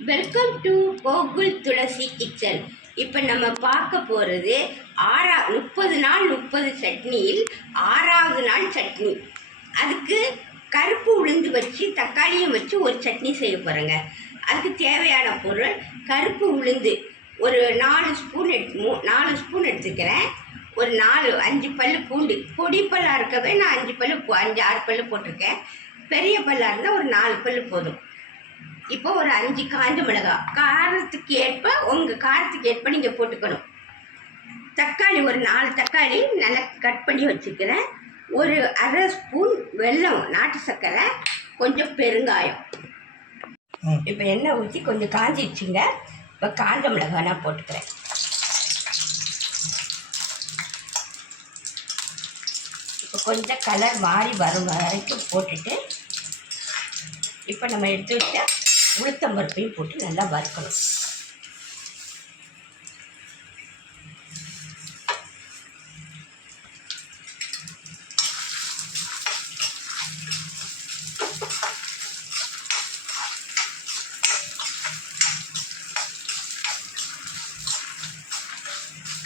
Welcome to Gokul Tulasi kitchen இப்போ நம்ம பார்க்க போகிறது ஆறா முப்பது நாள் முப்பது சட்னியில் ஆறாவது நாள் சட்னி. அதுக்கு கருப்பு உளுந்து வச்சு தக்காளியும் வச்சு ஒரு சட்னி செய்ய போகிறேங்க அதுக்கு தேவையான பொருள் கருப்பு உளுந்து. ஒரு நாலு ஸ்பூன் எடுத்து மூ நாலு ஸ்பூன் எடுத்துக்கிறேன். ஒரு நாலு அஞ்சு பல்லு பூண்டு. பொடி பல்லாக இருக்கவே நான் அஞ்சு பல்லு அஞ்சு ஆறு பல்லு போட்டிருக்கேன். பெரிய பல்லாக இருந்தால் ஒரு நாலு பல்லு போதும். இப்போ ஒரு அஞ்சு காஞ்ச மிளகாய் காரத்துக்கு ஏற்ப உங்கள் காரத்துக்கு ஏற்ப நீங்கள் போட்டுக்கணும். தக்காளி ஒரு நாலு தக்காளி நல்லா கட் பண்ணி வச்சுக்கிறேன். ஒரு அரை ஸ்பூன் வெல்லம் நாட்டு சர்க்கரை கொஞ்சம் பெருங்காயம். இப்போ எண்ணெய் ஊற்றி கொஞ்சம் காஞ்சிடுச்சுங்க. இப்போ காஞ்ச மிளகாய் நான் போட்டுக்கிறேன். இப்போ கொஞ்சம் கலர் மாறி வரும் வரைக்கும் போட்டுட்டு இப்போ நம்ம எடுத்து வச்ச உளுத்தம்பருப்பையும் போட்டு நல்லா வறுக்கணும்.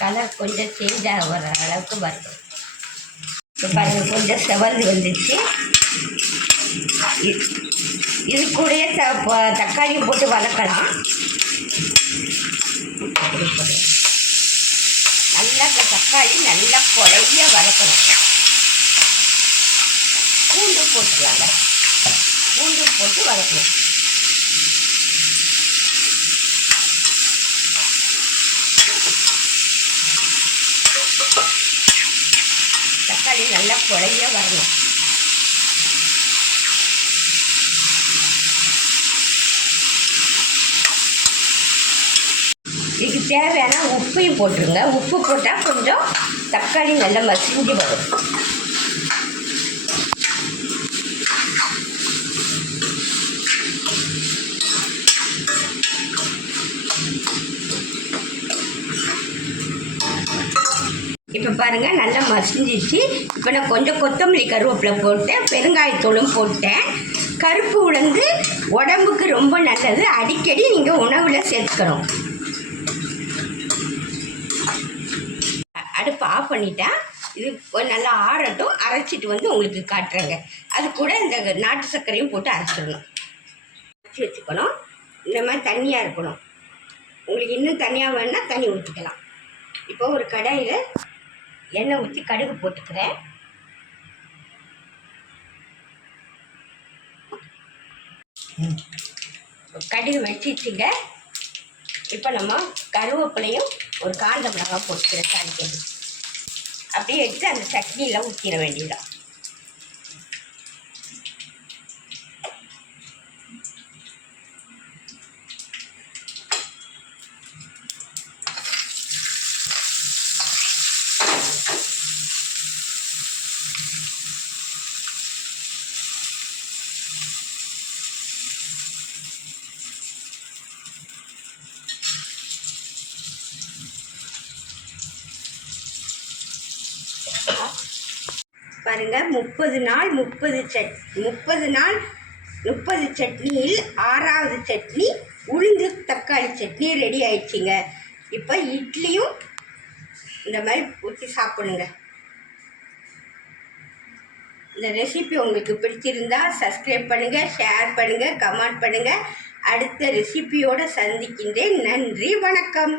கலர் கொஞ்சம் சேஞ்ச் வர அளவுக்கு வரும் இப்போ பாருங்கள் கொஞ்சம் செவந்து வந்துச்சு இது கூடயே த தக்காளியும் போட்டு வதக்கலாம். நல்லா தக்காளி நல்லா குழைய வதக்கணும். பூண்டு போட்டுருவாங்க பூண்டு போட்டு வதக்கணும். தக்காளி நல்லா குழைய வரணும். இதுக்கு தேவையான உப்பையும் போட்டுருங்க. உப்பு போட்டால் கொஞ்சம் தக்காளி நல்லா மசிஞ்சு வரும். இப்போ பாருங்கள் நல்லா மசிஞ்சிச்சு இப்போ நான் கொஞ்சம் கொத்தமல்லி கருவேப்பிலை போட்டேன் பெருங்காயத்தூளும் போட்டேன். கருப்பு உளுந்து உடம்புக்கு ரொம்ப நல்லது. அடிக்கடி நீங்கள் உணவில் சேர்த்துக்கணும். ஆஃப் பண்ணிட்டேன். இது நல்லா ஆறட்டும் அரைச்சிட்டு வந்து உங்களுக்கு காட்டுறேங்க. அது கூட இந்த நாட்டு சர்க்கரையும் போட்டு அரைச்சிடணும். அரைச்சி வச்சுக்கணும். இந்த மாதிரி தண்ணியாக இருக்கணும். உங்களுக்கு இன்னும் தனியாக வேணுன்னா தண்ணி ஊற்றிக்கலாம் இப்போ ஒரு கடாயில் எண்ணெய் ஊற்றி கடுகு போட்டுக்கிறேன். கடுகு வச்சிச்சுங்க இப்போ நம்ம கருவேப்பிலையும் ஒரு காஞ்ச மிளகாய் போட்டுக்கிறேன். தாளிக்கிறது அப்படியே எடுத்து அந்த சட்னியில் ஊற்றிட வேண்டியதான் பாருங்க. முப்பது நாள் முப்பது சட் முப்பது நாள் முப்பது சட்னியில் ஆறாவது சட்னி உளுந்து தக்காளி சட்னி ரெடி ஆயிடுச்சிங்க. இப்போ இட்லியும் இந்த மாதிரி ஊற்றி சாப்பிடுங்க. இந்த ரெசிபி உங்களுக்கு பிடிச்சிருந்தா சப்ஸ்கிரைப் பண்ணுங்கள் ஷேர் பண்ணுங்கள் கமெண்ட் பண்ணுங்கள் அடுத்த ரெசிபியோடு சந்திக்கின்றேன். நன்றி வணக்கம்.